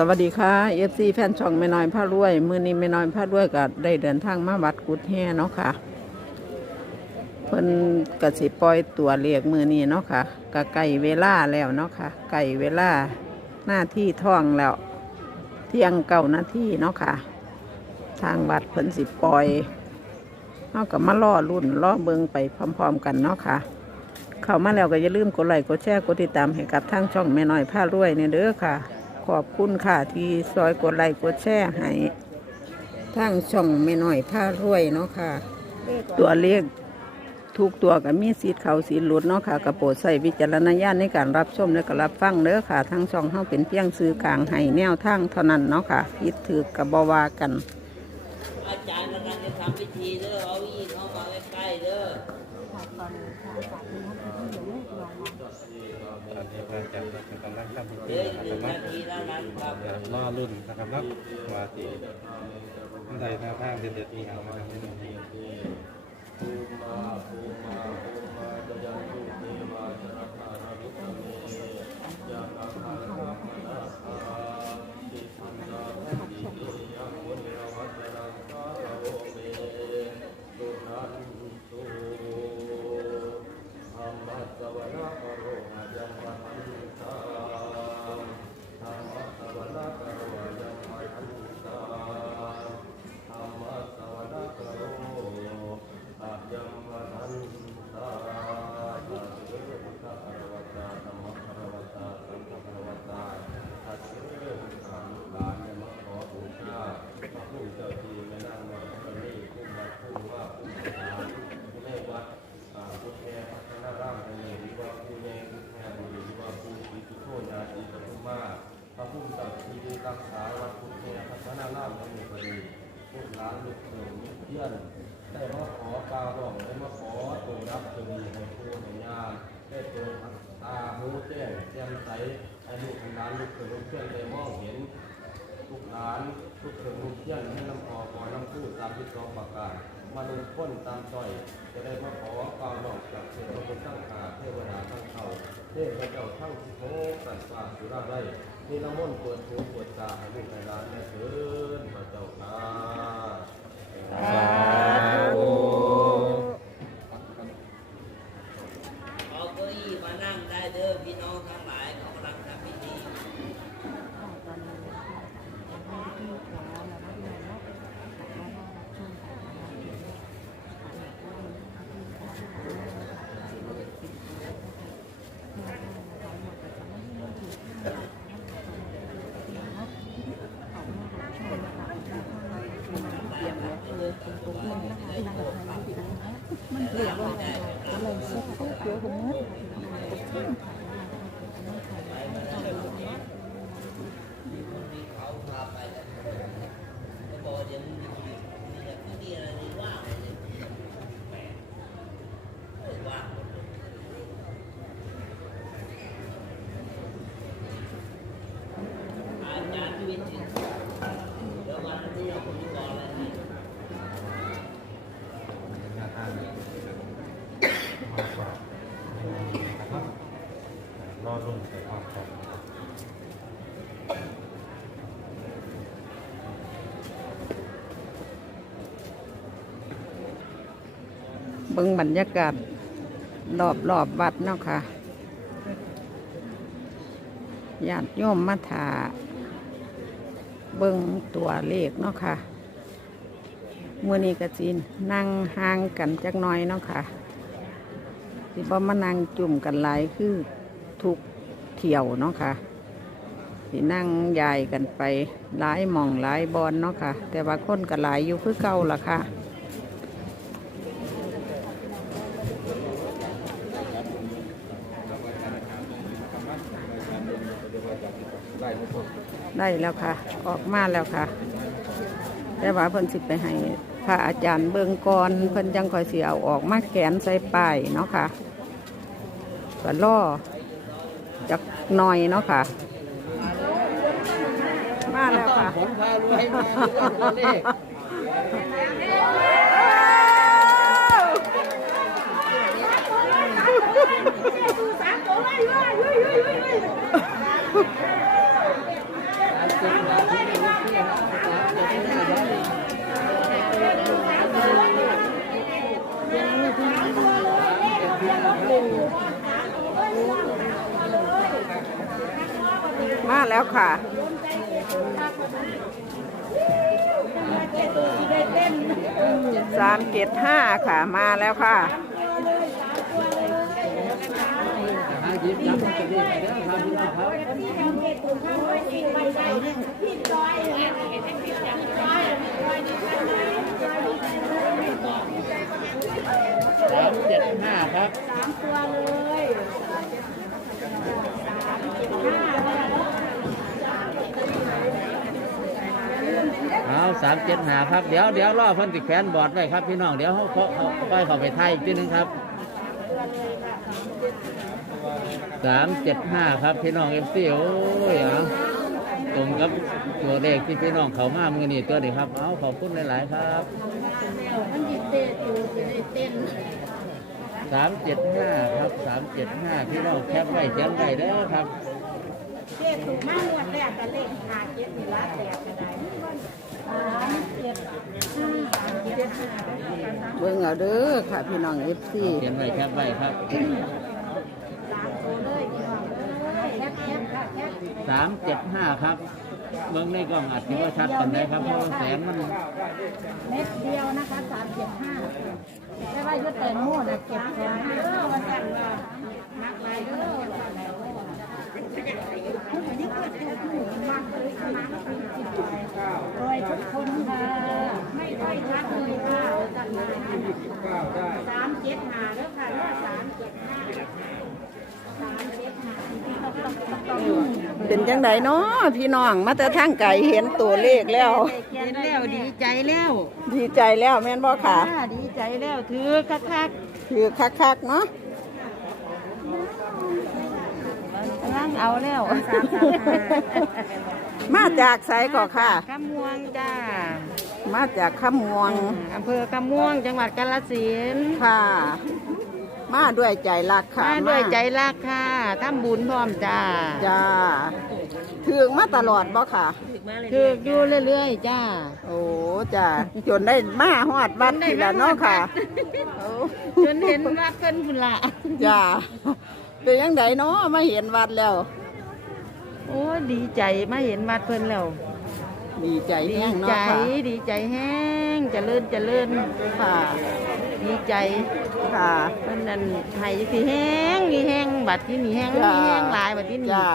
สวัสดีค่ะเอฟซีแฟนช่องแม่น้อยผ้ารวย มือนี้แม่น้อยผ้ารวยก็ได้เดินทางมาวัดกุดแห่เนาะค่ะ เพิ่นกสิปล่อยตัวเลขมือนี้เนาะค่ะก็ไก่เวลาแล้วเนาะค่ะ ไก่เวลาหน้าที่ท่องแล้ว เที่ยงเก่าหน้าที่เนาะค่ะ ทางวัดเพิ่นสิปล่อยเอากับมาล่อรุ่นล่อเบิงไปพร้อม ๆ กันเนาะค่ะเข้ามาแล้วก็อย่าลืมกดไลค์กดแชร์กดติดตามให้กับทางช่องแม่น้อยผ้ารวยเนี่ยเด้อค่ะ ขอบคุณค่ะ ที่ซอยกดไลค์กดแชร์ให้ทางช่องแม่น้อยผ้ารวยเนาะค่ะ ตัวเลขทุกตัวกับมีสีเขาสีหลุดเนาะค่ะกระโปรดใส่วิจารณญาณในการรับชมและก็รับฟังเด้อค่ะทั้งช่องเฮาเป็นเพียงซื้อกลางให้แนวทางเท่านั้นเนาะค่ะพิดถือกับบวากัน อาจารย์กำลังจะทำพิธีเด้อเอาอีเข้ามาใกล้ๆเด้อ การเทพาจันทร์กำลังทำพิเหธีลืออีกหนะครับนาทีท่านั้นครับล่อรุ่นนะครับนักวาตีใดหน้าทางเด็ดๆอีกอย่างนะครับพระพุ่มตัดทีดีรักษาวัดพุทธเทพัฒนาลามในหมู่บ้านพวกร้านลูกเสือเพื่อนได้มาขอกาวบอกได้มาขอตัวรับตัวดีให้ผู้ให้ญาได้เปิดตาหูแจ้งแจ่ม ใสให้ลูกของร้านลูกเสือลูกเพื่อนได้มองเห็นทุกร้านลูกเสือลูกเพื่อนให้น้ำพอขอน้ำพูดตามที่สองประการมาลงพ้นตามจอย จะได้มาขอกามหลอกจากเสือพระพุทธตั้งขาเทวดาตั้งเขาเทพเจ้าทั้งสิบโมสันสาสุราไรนี่น้ำมนเปิดหูเปิดตาให้ลูกในร้านแม่เถินพระเจ้าค่ะ เอาเก้าอี้มานั่งได้เด้อพี่น้องทั้งหลายเขากำลังทำพิธี เขาพาไปแล้วเขาบอกว่าเดี๋ยวมึงมีพิธีอะไรนี่ว่างเลยแหมเออว่างหมดเลยอาจารย์วิจิตรเดี๋ยววันนี้เราผมจะบอกอะไรให้ หน้าทางมากว่านะครับล่อรุ่นไปพร้อมกันเบิ่งบรรยากาศรอบรอบวัดเนาะค่ะญาติโยมมาถาเบิ่งตัวเลขเนาะค่ะมื่อนี้ก็สินั่งห่างกันจักหน้อยเนาะค่ะ สิบ่มานั่งจุ่มกันหลายคือทุกเที่ยวเนาะค่ะสินั่งยายกันไปหลายหมองหลายบอนเนาะค่ะ แต่ว่าคนก็หลายอยู่คือเก่าล่ะค่ะได้แล้วค่ะ ออกมาแล้วค่ะ แต่ว่าเพิ่นสิไปให้พระอาจารย์เบิงก่อนเพิ่นจังคอยเสิเอาออกมาแขนใส่ป้ายเนาะค่ะ ก็ล่อจักหน่อยเนาะค่ะ มาแล้วค่ะ ผมพารวยมาด้วยตัวเลข แล้วค่ะสามเจ็ดห้าค่ะ มาแล้วค่ะสามเจ็ดห้าครับเอาสามเจ็ดหาครับ เดี๋ยวเดี๋ยวรอเพิ่นติดแขวนบอร์ดไว้ครับพี่น้อง เดี๋ยวเขาเขาเขาไปเขาไปไทยอีกทีหนึงครับสามเจ็ดห้าครับพี่น้องเอฟซีโอ้ยเอาตรงกับตัวเลขที่พี่น้องเขามามือนี่ตัวนี้ครับ เอาขอบคุณหลาย ๆ ครับสามเจ็ดห้าครับสามเจ็ดห้าพี่น้องแคปไว้เขียนไว้เด้อครับเจ็ดถูกมากงวดแรกกันเลขหาเจ็ดมีละแตกกันได้ เจ็ดห้าสามเจ็ดห้าเบิ่งเอาเด้อค่ะพี่น้องเอฟซีเขียนไว้แคปไว้ครับสามตัวเลยพี่น้องเลยแคบแคบค่ะแคบสามเจ็ดห้าครับเมืองในกล้องอาจจะว่าชัดกันได้ครับเพราะว่าแสงมันเม็ดเดียวนะคะสามเจ็ดห้าไม่ว่ายุดแต่งโม่นะเก็บไว้เด้อวันจันทร์ว่านักลายเด้อวันจันท ร์แล้วรวยทุกคนค่ะไม่ค่อยชัดเลยค่ะจัดมาสามเจ็ดห้าแล้วค่ะสามเจ็ดห้าสามเจ็ดห้าเป็นจังไดเนาะพี่น้องมาแต่ทางไก่เห็นตัวเลขแล้ว เห็นแล้วดีใจแล้ว ดีใจแล้วแม่นบ่ค่ะอ่าดีใจแล้วถือคักคักคือคักๆเนาะ ๆนั่ง เอาแล้วสามสามห้ามาจากไสก็ค่ะ ขมวงจ้ามาจากขมวงอำเภอขมวงจังหวัดกาฬสินธุ์ค่ะ มาด้วยใจรักค่ะมาด้วยใจรักค่ะทำบุญพร้อมจ้าจ้าถึงมาตลอดบ่ค่ะ ถืออยู่เรื่อยๆจ้า โอ้จ้าจนได้มาฮอดวัดทีละเนาะค่ะโอ้จนเห็นวัดเพิ่นพุ่นละจ้า เป็นยังไงเนาะมาเห็นวัดแล้ว โอ้ยดีใจมาเห็นวัดเพิ่นแล้ว ดีใจดีแห้งใจเนาะค่ะดีใจแห้งเจริญเจริญค่ะดีใจค่ะเพิ่นนั่นให้สิแห้งมีแห้งบัดที่มีแห้งจ้ามีแห้งหลายบัดที่นี่จ้า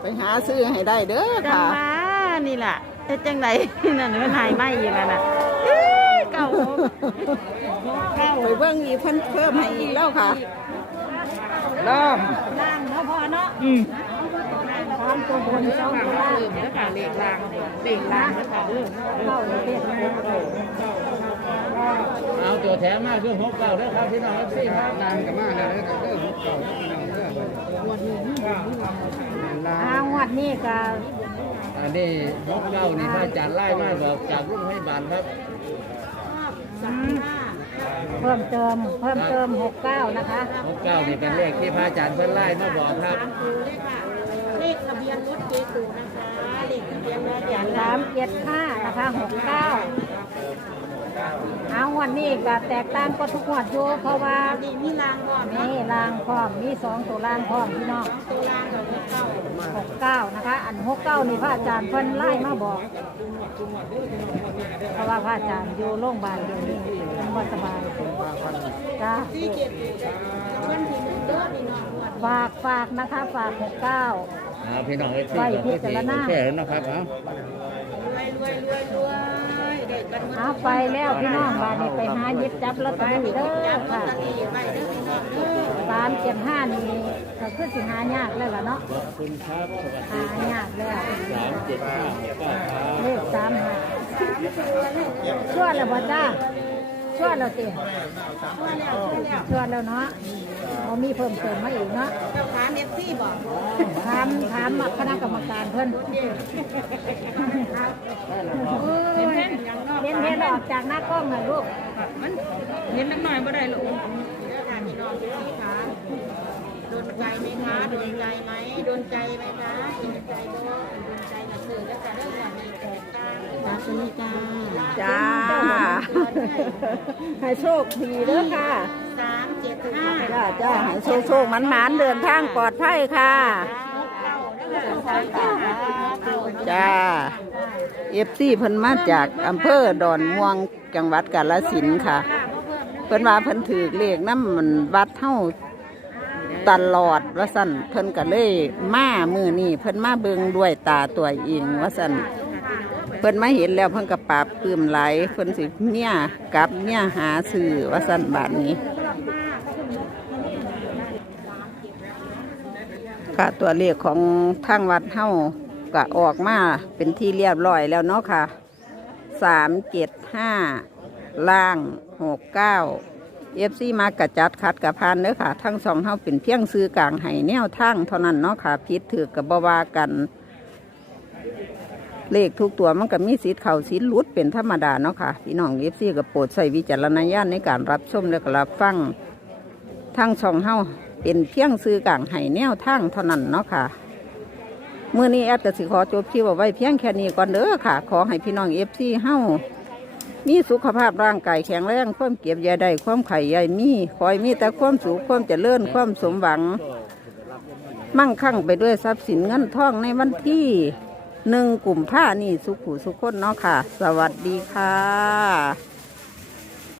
ไปหาซื้อให้ได้เด้อจังค่ะ ว่านี่ล่ะเฮ็ดจังได นั่นมันหายไหมอีกแล้วน่ะเอ้ยเก่าเก่าไปเบิ่งอีกเพิ่นเพิ่มให้อีกแล้วค่ะ เริ่มล่างเนาะพ่อเนาะอืมตามตัวบนสองตัวล่างแล้วก็เลขล่างเลขล่างแล้วก็เด้อเข้าเลขล่างเอาตัวแถมมาคือหกเก้าเด้อครับพี่น้องเอฟซีครับอ่างวดนี้ก็อันนี้หกเก้านี่พระอาจารย์ไล่มาบอกจากรุ่งให้บานครับ เพิ่มเติมเพิ่มเติม 69 นะคะ หกเก้านี่เป็นเลขที่พระอาจารย์เพิ่นไล่มาบอกครับเลขทะเบียนรถเกตูนะคะ เลขทะเบียนรถอย่างสามเจ็ดห้านะคะหกเก้าเอาวันนี้ก็แตกต่างก็ทุกงวดอยู่เพราะว่านี่มีรางพร้อมนี่รางพร้อมมีสองตัวรางพร้อมพี่น้อง ตัวรางกับหกเก้าหกเก้านะคะ อันหกเก้านี่พระอาจารย์เพิ่นไล่มาบอก เพราะว่าพระอาจารย์อยู่โรงพยาบาลเดี๋ยวนี้เพิ่น บ่สบายจ้าฝากฝากนะคะฝากหกเก้าเอาพี่น้องเอฟซีไว้ก็พิคือจารณาแค่นั้นนะครับเอาเอาไปแล้วพี่น้องบานนี้ไปหาหยิบจับลอตเตอรี่เด้อค่ะสามเจ็ดห้านี่ก็คือสิหายากแล้วล่ะเนาะขอบคุณครับสวัสดีหายากแล้วสามเจ็ดห้าหกเก้าครับเลขสามห้าชั่วแล้วบ่จ้า ชั่วแล้วเต็มชั่วแล้วเนาะเอามีเพิ่มเติมมาอีกเนาะถามเอฟซีบอกถามถามคณะกรรมการเพิ่นเห็นเห็นเห็นเห็นออกจากหน้ากล้องหน่อยลูกเห็นน้ำหน่อยบ่ได้หรอกโดนใจไหมคะโดนใจไหมโดนใจไหมคะโดนใจโดนโดนใจหนักสื่อแล้วสนิจ้าจ้า ให้โชคดีเด้อค่ะ สามเจ็ดห้าจ้าจ้าให้โชคโชคมันหมานๆเดินทางปลอดภัยค่ะ จ้า เอฟซีเพิ่นมาจากอำเภอดอนม่วงจังหวัดกาฬสินธุ์ค่ะ เพิ่นว่าเพิ่นถือเลขน้ำมันวัดเท่าตลอดว่าสั่นเพิ่นก็เลยมามือนี่เพิ่นมาเบิงด้วยตาตัวเองว่าสั่น เพิ่นมาเห็นแล้วเพิ่นก็ปราบปลื้มไหลายเพิ่นสิเนี่ยกลับเนี่ยหาซื้อว่าสั่นบาทนี้ ค่ะตัวเลขของทางวัดเฮาก็ออกมาเป็นที่เรียบร้อยแล้วเนาะค่ะสามเจ็ดห้าล่างหกเก้าเอฟซีมากระจัดคัดกระพานเด้อค่ะ ทั้งสองเฮาเป็นเพียงซื้อกลางไห้แนวทางเท่านั้นเนาะค่ะพิษถือกับบวากัน เลขทุกตัวมันก็มีสิทธิ์เข่าสิทธิ์ลุดเป็นธรรมดาเนาะค่ะพี่น้องเอฟซีก็โปรดใส่วิจารณญาณในการรับชมและก็รับฟังทั้งช่องเฮาเป็นเพียงซื้อกลางไห้แนวทางเท่านั้นเนาะค่ะเมื่อนี้แอดก็สิขอจบคลิปเอาไว้เพียงแค่นี้ก่อนเด้อค่ะ ขอให้พี่น้องเอฟซีเฮามีสุขภาพร่างกายแข็งแรงความเก็บใยได้ความไข่ใยมีคอยมีแต่ความสุขความเจริญความสมหวัง มั่งคั่งไปด้วยทรัพย์สินเงินทองในวันที่ หนึ่งกลุ่มผ้านี่สุขุสุขคนเนาะค่ะ สวัสดีค่ะ